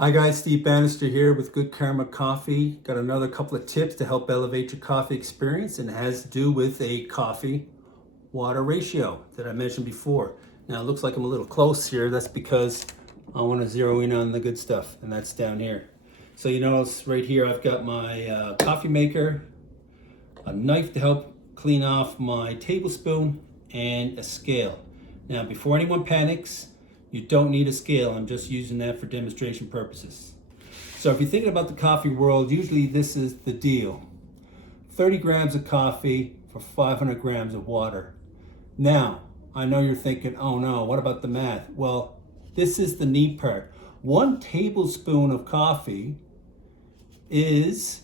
Hi guys, Steve Bannister here with Good Karma Coffee. Got another couple of tips to help elevate your coffee experience, and it has to do with a coffee water ratio that I mentioned before. Now it looks like I'm a little close here. That's because I want to zero in on the good stuff, and that's down here. So you notice right here I've got my coffee maker, a knife to help clean off my tablespoon, and a scale. Now before anyone panics, you don't need a scale. I'm just using that for demonstration purposes. So if you're thinking about the coffee world, usually this is the deal. 30 grams of coffee for 500 grams of water. Now, I know you're thinking, oh no, what about the math? Well, this is the neat part. 1 tablespoon of coffee is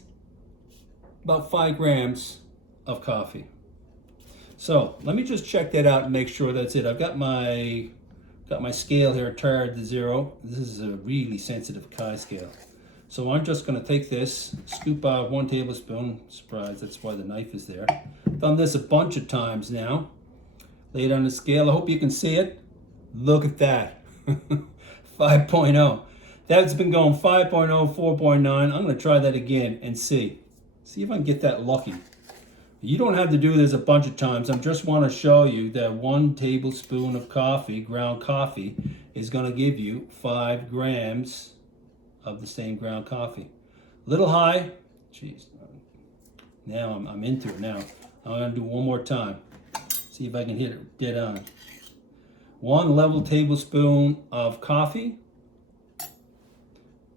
about 5 grams of coffee. So let me just check that out and make sure that's it. I've got my scale here turned to 0. This is a really sensitive Chi scale. So I'm just going to take this, scoop out 1 tablespoon. Surprise, that's why the knife is there. Done this a bunch of times now. Lay it on the scale. I hope you can see it. Look at that. 5.0. That's been going 5.0, 4.9. I'm going to try that again and see. See if I can get that lucky. You don't have to do this a bunch of times. I just want to show you that 1 tablespoon of coffee, ground coffee, is going to give you 5 grams of the same ground coffee. A little high. Jeez. Now I'm into it now. I'm going to do one more time. See if I can hit it dead on. 1 level tablespoon of coffee.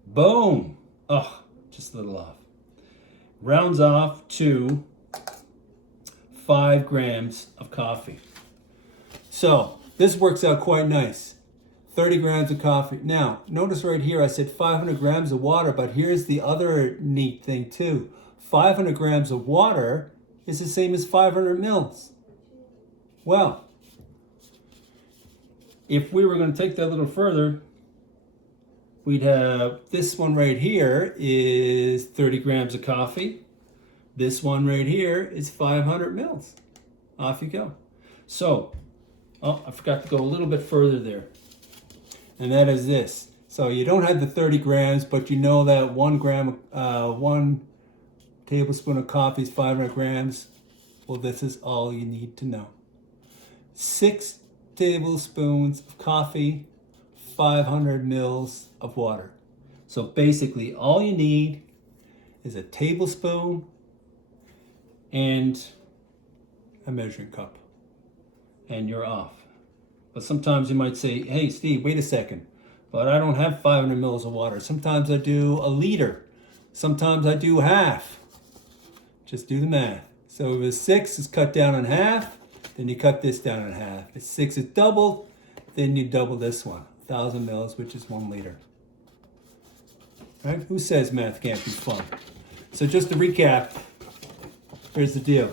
Boom. Oh, just a little off. Rounds off to 5 grams of coffee. So this works out quite nice. 30 grams of coffee. Now, notice right here I said 500 grams of water, but here's the other neat thing too. 500 grams of water is the same as 500 mils. Well, if we were going to take that a little further, we'd have this one right here is 30 grams of coffee. This one right here is 500 mils. Off you go. So, oh, I forgot to go a little bit further there. And that is this. So you don't have the 30 grams, but you know that 1 tablespoon of coffee is 500 grams. Well, this is all you need to know. 6 tablespoons of coffee, 500 mils of water. So basically all you need is a tablespoon and a measuring cup, and you're off. But sometimes you might say, hey Steve, wait a second, but I don't have 500 mils of water. Sometimes I do a liter, sometimes I do half. Just do the math. So if 6 is cut down in half, then you cut this down in half. If 6 is doubled, then you double this one, 1,000 mils, which is 1 liter. Right? Who says math can't be fun? So just to recap, here's the deal.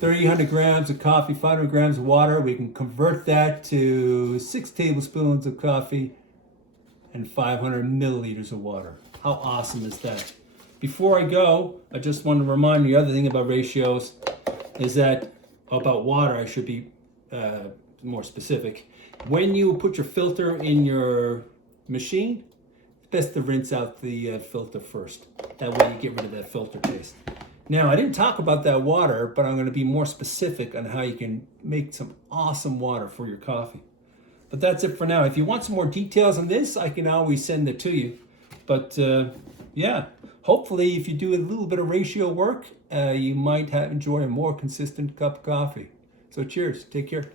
300 grams of coffee, 500 grams of water. We can convert that to 6 tablespoons of coffee and 500 milliliters of water. How awesome is that? Before I go, I just want to remind you the other thing about ratios is that, about water, I should be more specific. When you put your filter in your machine, it's best to rinse out the filter first. That way you get rid of that filter taste. Now, I didn't talk about that water, but I'm going to be more specific on how you can make some awesome water for your coffee. But that's it for now. If you want some more details on this, I can always send it to you. But yeah, hopefully if you do a little bit of ratio work, you might enjoy a more consistent cup of coffee. So cheers. Take care.